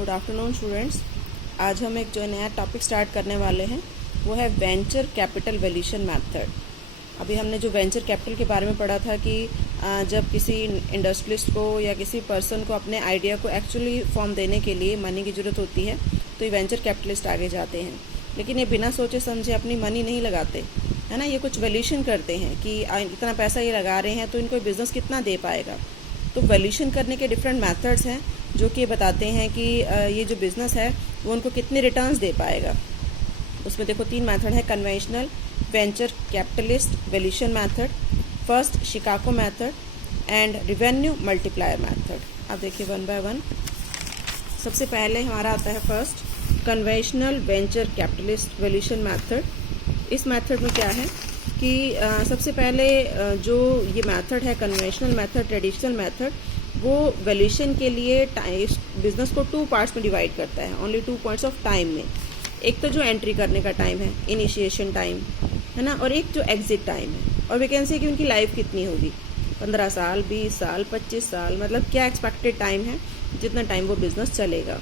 Good afternoon students. आज हम एक जो नया टॉपिक स्टार्ट करने वाले हैं वो है वेंचर कैपिटल वैल्यूएशन मेथड। अभी हमने जो वेंचर कैपिटल के बारे में पढ़ा था कि जब किसी इंडस्ट्रियलिस्ट को या किसी पर्सन को अपने आइडिया को एक्चुअली फॉर्म देने के लिए मनी की ज़रूरत होती है तो ये वेंचर कैपिटलिस्ट आगे जाते हैं, लेकिन ये बिना सोचे समझे अपनी मनी नहीं लगाते, है ना। ये कुछ वैल्यूएशन करते हैं कि इतना पैसा ये लगा रहे हैं तो इनको बिज़नेस कितना दे पाएगा। तो वैल्यूएशन करने के डिफरेंट मेथड्स हैं जो कि बताते हैं कि ये जो बिज़नेस है वो उनको कितने रिटर्न्स दे पाएगा। उसमें देखो 3 मेथड है: conventional venture capitalist valuation method, first Chicago method and revenue multiplier method. अब देखिए वन बाय वन। सबसे पहले हमारा आता है first conventional venture capitalist valuation method. इस मेथड में क्या है कि सबसे पहले जो ये मेथड है कन्वेंशनल मेथड, ट्रेडिशनल मेथड, वो वैल्यूएशन के लिए बिजनेस को 2 पार्ट्स में डिवाइड करता है, ओनली 2 पॉइंट्स ऑफ टाइम में। एक तो जो एंट्री करने का टाइम है, इनिशिएशन टाइम, है ना, और एक जो एग्जिट टाइम है। और वैकेंसी की उनकी लाइफ कितनी होगी, 15 साल, 20 साल, 25 साल, मतलब क्या एक्सपेक्टेड टाइम है, जितना टाइम वो बिज़नेस चलेगा,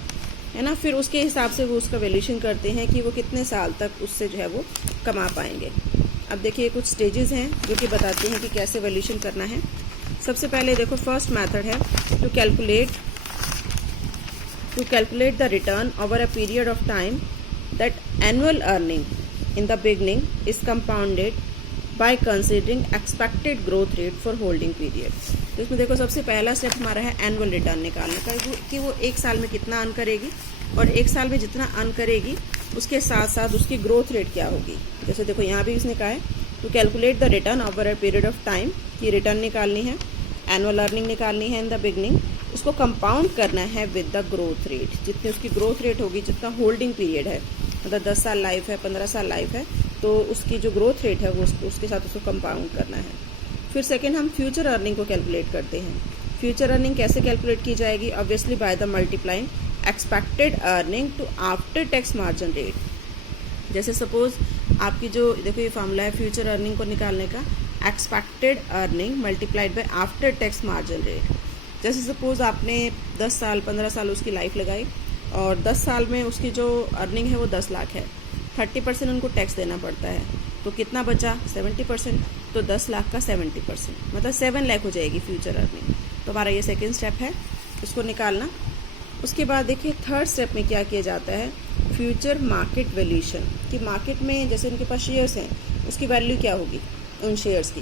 है ना। फिर उसके हिसाब से वो उसका वैल्यूएशन करते हैं कि वो कितने साल तक उससे जो है वो कमा पाएंगे। अब देखिए कुछ स्टेजेस हैं जो कि बताते हैं कि कैसे वैल्यूएशन करना है। सबसे पहले देखो फर्स्ट मेथड है to calculate the return over a period of time that annual earning in the beginning is compounded by considering expected growth rate for holding period. तो इसमें देखो सबसे पहला स्टेप हमारा है एनुअल रिटर्न निकालने का कि वो 1 साल में कितना अर्न करेगी, और 1 साल में जितना अर्न करेगी उसके साथ साथ उसकी ग्रोथ रेट क्या होगी। जैसे देखो यहाँ भी इसने कहा है to calculate the return over a period of time, की रिटर्न निकालनी है, एनुअल अर्निंग निकालनी है इन द बिगनिंग, उसको कंपाउंड करना है विद द ग्रोथ रेट। जितनी उसकी ग्रोथ रेट होगी, जितना होल्डिंग पीरियड है, मतलब 10 साल लाइफ है, 15 साल लाइफ है, तो उसकी जो ग्रोथ रेट है वो उसके साथ उसको कंपाउंड करना है। फिर सेकेंड हम फ्यूचर अर्निंग को कैलकुलेट करते हैं। फ्यूचर अर्निंग कैसे कैलकुलेट की जाएगी? Obviously by the multiplying expected earning to after tax margin rate. जैसे सपोज आपकी जो देखो ये फार्मूला है फ्यूचर अर्निंग को निकालने का, expected earning multiplied by after tax margin rate. जैसे सपोज आपने 10 साल 15 साल उसकी लाइफ लगाई और 10 साल में उसकी जो अर्निंग है वो 10 लाख है, 30% उनको टैक्स देना पड़ता है, तो कितना बचा? 70%। तो 10 लाख का 70% मतलब 7 लाख हो जाएगी फ्यूचर अर्निंग। तो हमारा ये सेकेंड स्टेप है उसको निकालना। उसके बाद देखिए थर्ड स्टेप में क्या किया जाता है, फ्यूचर मार्केट वैल्यूएशन। कि मार्केट में जैसे उनके पास शेयर्स हैं उसकी वैल्यू क्या होगी उन शेयर्स की,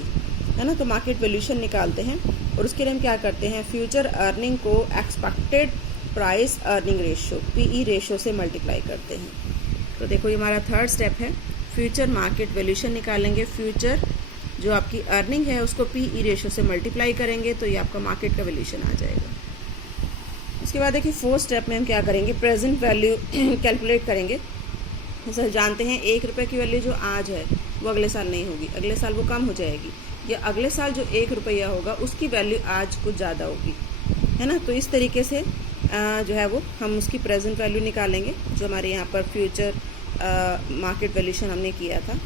है ना। तो मार्केट वैल्यूएशन निकालते हैं और उसके लिए हम क्या करते हैं, फ्यूचर अर्निंग को expected price earning ratio PE ratio से मल्टीप्लाई करते हैं। तो देखो ये हमारा थर्ड स्टेप है, फ्यूचर मार्केट वैल्यूएशन निकालेंगे, फ्यूचर जो आपकी अर्निंग है उसको PE रेशियो से मल्टीप्लाई करेंगे तो ये आपका मार्केट का वैल्यूएशन आ जाएगा। उसके बाद देखिए फोर्थ स्टेप में हम क्या करेंगे, प्रेजेंट वैल्यू कैलकुलेट करेंगे। जैसे जानते हैं 1 रुपये की वैल्यू जो आज है वो अगले साल नहीं होगी, अगले साल वो कम हो जाएगी, या अगले साल जो 1 रुपया होगा उसकी वैल्यू आज कुछ ज़्यादा होगी, है ना। तो इस तरीके से जो है वो हम उसकी प्रेजेंट वैल्यू निकालेंगे जो हमारे यहाँ पर फ्यूचर मार्केट वैल्यूएशन हमने किया था।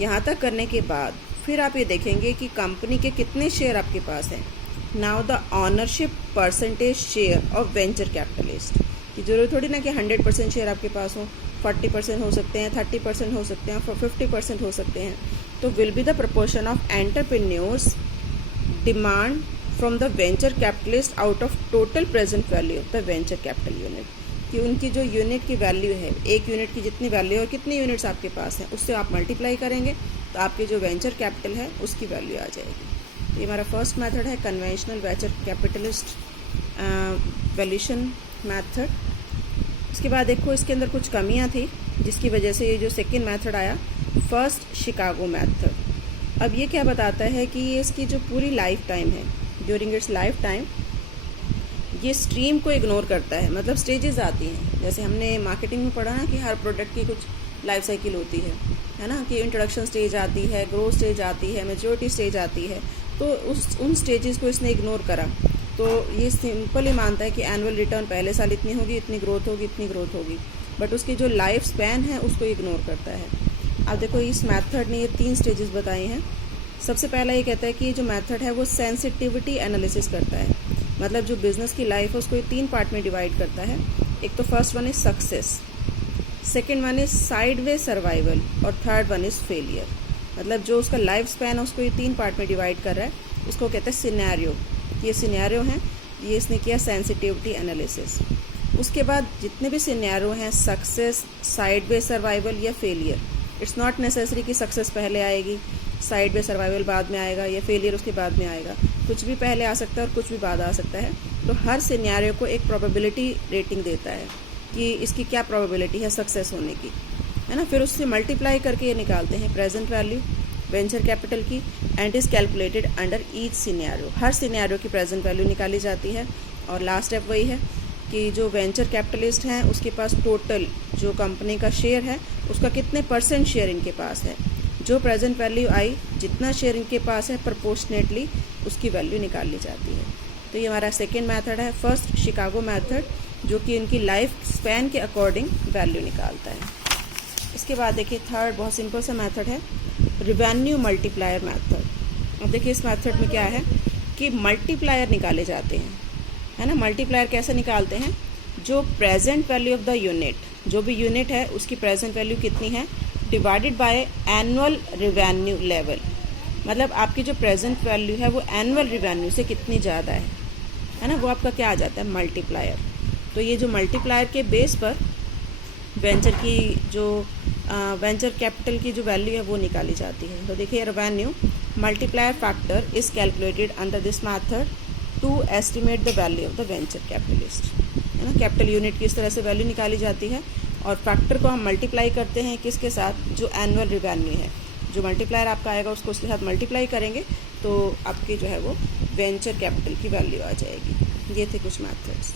यहाँ तक करने के बाद फिर आप ये देखेंगे कि कंपनी के कितने शेयर आपके पास हैं। Now the ownership percentage share of venture capitalist, की जरूरत थोड़ी ना कि 100% शेयर आपके पास हो, 40% हो सकते हैं, 30% हो सकते हैं, 50% हो सकते हैं। तो will be the proportion of entrepreneurs demand from the venture capitalist out of total present value of the venture capital unit. कि उनकी जो यूनिट की वैल्यू है, एक यूनिट की जितनी वैल्यू है और कितनी यूनिट्स आपके पास हैं उससे आप मल्टीप्लाई करेंगे तो आपके जो वेंचर कैपिटल है उसकी वैल्यू आ जाएगी। तो ये हमारा फर्स्ट मेथड है conventional venture capitalist valuation method. उसके बाद देखो इसके अंदर कुछ कमियां थी जिसकी वजह से ये जो सेकेंड मेथड आया फर्स्ट शिकागो मेथड। अब ये क्या बताता है कि ये इसकी जो पूरी लाइफ टाइम है, ड्यूरिंग इट्स लाइफ टाइम ये स्ट्रीम को इग्नोर करता है। मतलब स्टेजेस आती हैं, जैसे हमने मार्केटिंग में पढ़ा ना कि हर प्रोडक्ट की कुछ लाइफ साइकिल होती है ना, कि इंट्रोडक्शन स्टेज आती है, ग्रोथ स्टेज आती है, मैच्योरिटी स्टेज आती है। तो उन स्टेजेस को इसने इग्नोर करा। तो ये सिंपल ही मानता है कि एनुअल रिटर्न पहले साल इतनी होगी, इतनी ग्रोथ होगी, इतनी ग्रोथ होगी, बट उसकी जो लाइफ स्पैन है उसको इग्नोर करता है। अब देखो इस मेथड ने ये 3 स्टेजेस बताए हैं। सबसे पहला ये कहता है कि ये जो मेथड है वो सेंसिटिविटी एनालिसिस करता है, मतलब जो बिज़नेस की लाइफ है उसको ये 3 पार्ट में डिवाइड करता है। एक तो first one is success, second one is sideway survival और थर्ड वन इज फेलियर। मतलब जो उसका लाइफ स्पैन है उसको ये 3 पार्ट में डिवाइड कर रहा है। इसको कहते हैं सिनेरियो। ये सिनेरियो हैं, ये इसने किया सेंसिटिविटी एनालिसिस। उसके बाद जितने भी सिनेरियो हैं, सक्सेस, साइडवे सर्वाइवल या फेलियर, इट्स नॉट नेसेसरी कि सक्सेस पहले आएगी, साइडवे सर्वाइवल बाद में आएगा या फेलियर उसके बाद में आएगा। कुछ भी पहले आ सकता है और कुछ भी बाद आ सकता है। तो हर सिनेरियो को एक प्रोबेबिलिटी रेटिंग देता है कि इसकी क्या प्रोबेबिलिटी है सक्सेस होने की, है ना। फिर उससे मल्टीप्लाई करके ये निकालते हैं प्रेजेंट वैल्यू वेंचर कैपिटल की, and is calculated under each scenario. Her scenario की प्रेजेंट वैल्यू निकाली जाती है। और लास्ट स्टेप वही है कि जो वेंचर कैपिटलिस्ट हैं उसके पास टोटल जो कंपनी का शेयर है उसका कितने % शेयर इनके पास है। जो प्रेजेंट वैल्यू आई, जितना शेयर इनके पास है प्रोपोर्शनेटली उसकी वैल्यू निकाल ली जाती है। तो ये हमारा सेकेंड मेथड है। फर्स्ट शिकागो मेथड, जो कि उनकी लाइफ स्पैन के अकॉर्डिंग वैल्यू निकालता है। इसके बाद देखिए थर्ड बहुत सिंपल सा मेथड है, रिवेन्यू मल्टीप्लायर मेथड। अब देखिए इस मेथड में क्या है कि मल्टीप्लायर निकाले जाते हैं, है ना। मल्टीप्लायर कैसे निकालते हैं, जो present value of the unit, जो भी यूनिट है उसकी प्रेजेंट वैल्यू कितनी है divided by annual revenue level. मतलब आपकी जो प्रेजेंट वैल्यू है वो एनुअल रिवेन्यू से कितनी ज़्यादा है ना, वो आपका क्या आ जाता है मल्टीप्लायर। तो ये जो मल्टीप्लायर के बेस पर वेंचर की जो वेंचर कैपिटल की जो वैल्यू है वो निकाली जाती है। तो देखिए revenue multiplier factor is calculated under this method to estimate the value of the venture capitalist, है ना। कैपिटल यूनिट की इस तरह से वैल्यू निकाली जाती है और फैक्टर को हम मल्टीप्लाई करते हैं किसके साथ, जो एनुअल रिवेन्यू है। जो मल्टीप्लायर आपका आएगा उसको उसके साथ मल्टीप्लाई करेंगे तो आपकी जो है वो वेंचर कैपिटल की वैल्यू आ जाएगी। ये थे कुछ मेथड्स।